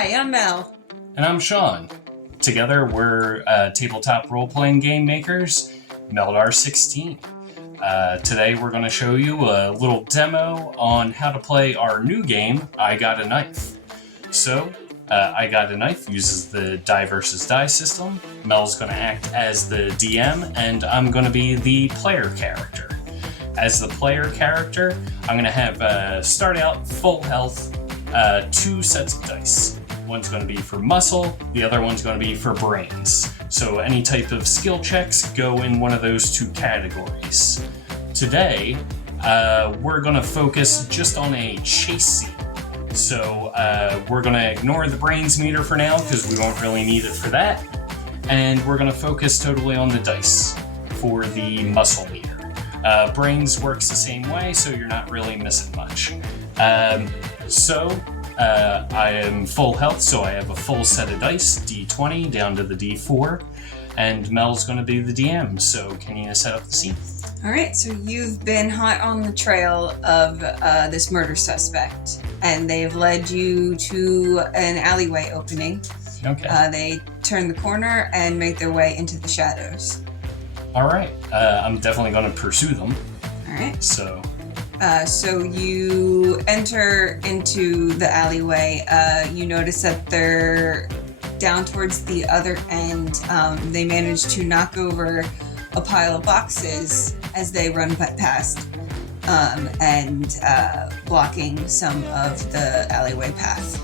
Hi, I'm Mel. And I'm Sean. Together, we're tabletop role-playing game makers, Meldar 16. Today, we're going to show you a little demo on how to play our new game, I Got a Knife. So, I Got a Knife uses the die versus die system. Mel's going to act as the DM, and I'm going to be the player character. As the player character, I'm going to have start out full health, 2 sets of dice. One's going to be for muscle, the other one's going to be for brains. So any type of skill checks go in one of those 2 categories. Today, we're going to focus just on a chase scene. So we're going to ignore the brains meter for now because we won't really need it for that. And we're going to focus totally on the dice for the muscle meter. Brains works the same way, so you're not really missing much. I am full health, so I have a full set of dice, D20 down to the D4, and Mel's going to be the DM, so can you set up the scene? Alright, so you've been hot on the trail of this murder suspect, and they've led you to an alleyway opening. Okay. They turn the corner and make their way into the shadows. Alright, I'm definitely going to pursue them. Alright. So you enter into the alleyway. You notice that they're down towards the other end. They manage to knock over a pile of boxes as they run past, and blocking some of the alleyway path.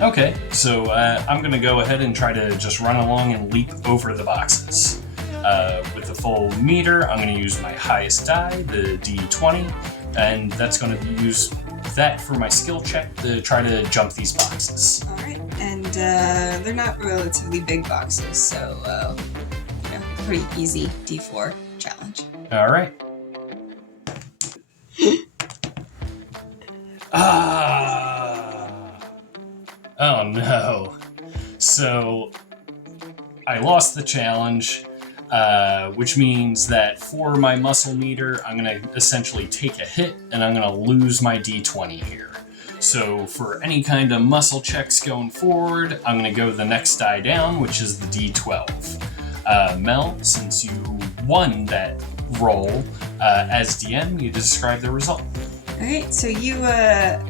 Okay, so I'm going to go ahead and try to just run along and leap over the boxes. With the full meter, I'm going to use my highest die, the D20, and that's going to use that for my skill check to try to jump these boxes. Alright, and they're not relatively big boxes, so pretty easy D4 challenge. Alright. Oh no. So, I lost the challenge. Which means that for my muscle meter, I'm going to essentially take a hit and I'm going to lose my D20 here. So for any kind of muscle checks going forward, I'm going to go the next die down, which is the D12. Mel, since you won that roll as DM, you describe the result. Alright, so you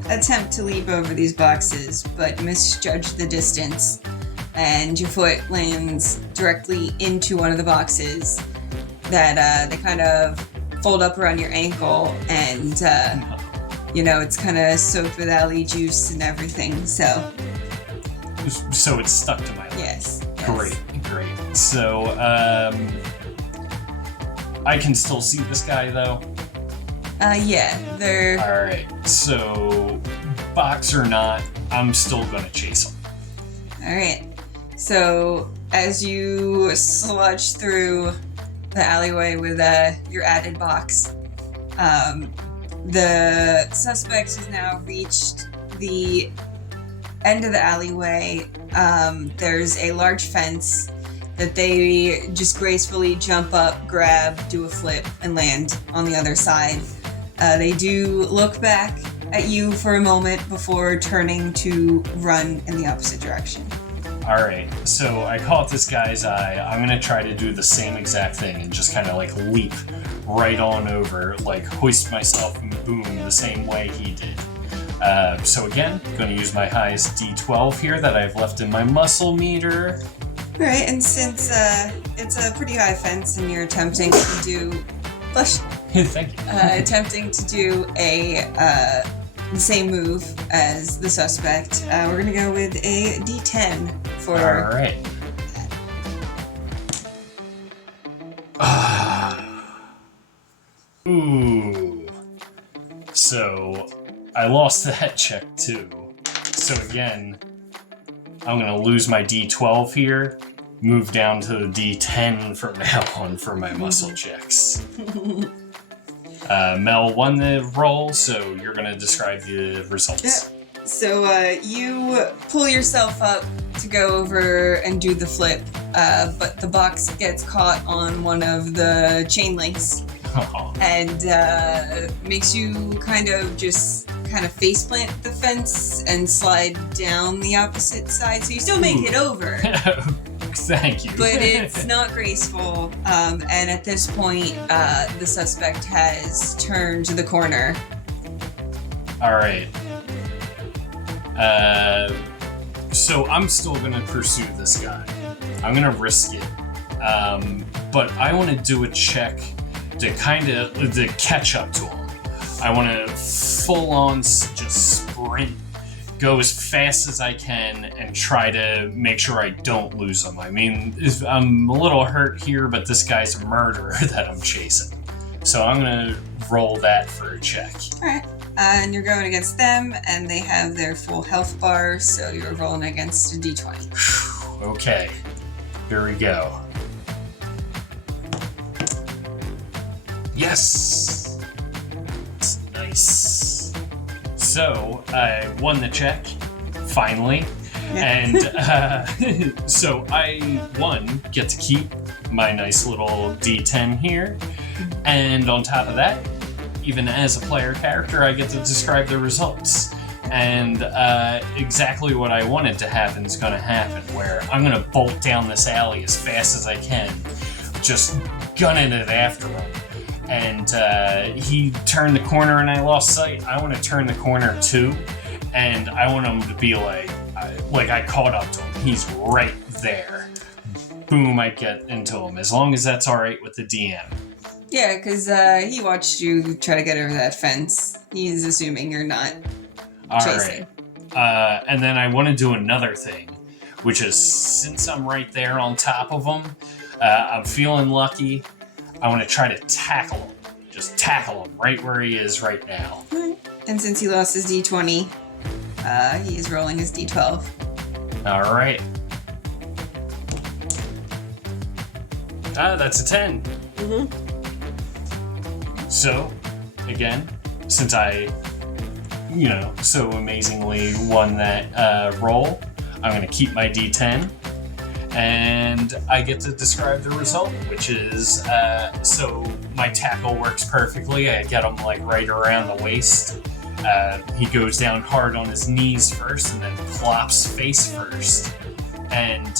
attempt to leap over these boxes, but misjudge the distance. And your foot lands directly into one of the boxes that they kind of fold up around your ankle, and it's kind of soaked with alley juice and everything. So it's stuck to my leg. Yes. Great. So I can still see this guy though. Yeah, they're all right. So box or not, I'm still gonna chase him. All right. So, as you sludge through the alleyway with your added box, the suspect has now reached the end of the alleyway. There's a large fence that they just gracefully jump up, grab, do a flip, and land on the other side. They do look back at you for a moment before turning to run in the opposite direction. Alright, so I caught this guy's eye. I'm going to try to do the same exact thing and just kind of leap right on over, hoist myself and boom the same way he did. So again, going to use my highest D12 here that I've left in my muscle meter. Alright, and since it's a pretty high fence and you're attempting to do... Thank you. Attempting to do the same move as the suspect, we're going to go with a D10 for... Alright. Ooh. So, I lost that check too. So again, I'm going to lose my D12 here, move down to the D10 from now on for my muscle checks. Mel won the roll, so you're going to describe the results. Yeah. So you pull yourself up to go over and do the flip, but the box gets caught on one of the chain links and makes you kind of just kind of faceplant the fence and slide down the opposite side. So you still make it over. Thank you. But it's not graceful. And at this point, the suspect has turned the corner. All right. So I'm still going to pursue this guy. I'm going to risk it. But I want to do a check to to catch up to him. I want to full on just sprint, go as fast as I can, and try to make sure I don't lose him. I mean, I'm a little hurt here, but this guy's a murderer that I'm chasing. So I'm going to roll that for a check. All right. And you're going against them, and they have their full health bar, so you're rolling against a d20. Okay. Here we go. Yes! Nice. So, I won the check, finally. And so I, get to keep my nice little D10 here. And on top of that, even as a player character, I get to describe the results. And exactly what I wanted to happen is going to happen, where I'm going to bolt down this alley as fast as I can, just gunning it after him. And he turned the corner and I lost sight. I want to turn the corner too, and I want him to be like I caught up to him. He's right there. Boom, I get into him. As long as that's all right with the DM. Yeah, because he watched you try to get over that fence. He's assuming you're not chasing. All right. And then I want to do another thing, which is, since I'm right there on top of him, I'm feeling lucky. I want to try to tackle him. Just tackle him right where he is right now. And since he lost his d20, he is rolling his d12. All right. That's a 10. Mm-hmm. So, again, since I, so amazingly won that roll, I'm going to keep my d10. And I get to describe the result, which is, so my tackle works perfectly. I get him right around the waist. He goes down hard on his knees first and then plops face first. And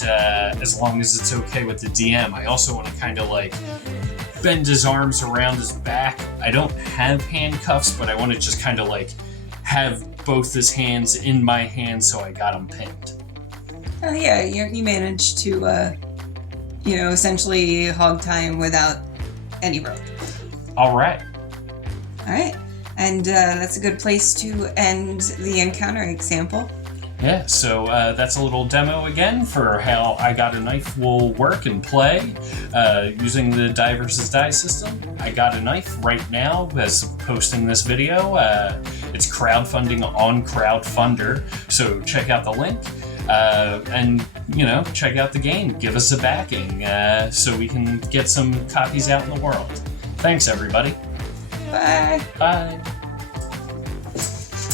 as long as it's okay with the DM, I also want to kind of bend his arms around his back. I don't have handcuffs, but I want to just kind of have both his hands in my hands so I got him pinned. Oh yeah, you managed to, essentially hog tie him without any rope. All right. All right, and that's a good place to end the encounter example. Yeah, so that's a little demo again for how I Got a Knife will work and play using the Die vs. Die system. I Got a Knife right now as posting this video. It's crowdfunding on Crowdfundr, so check out the link. And, check out the game. Give us a backing so we can get some copies out in the world. Thanks, everybody. Bye. Bye.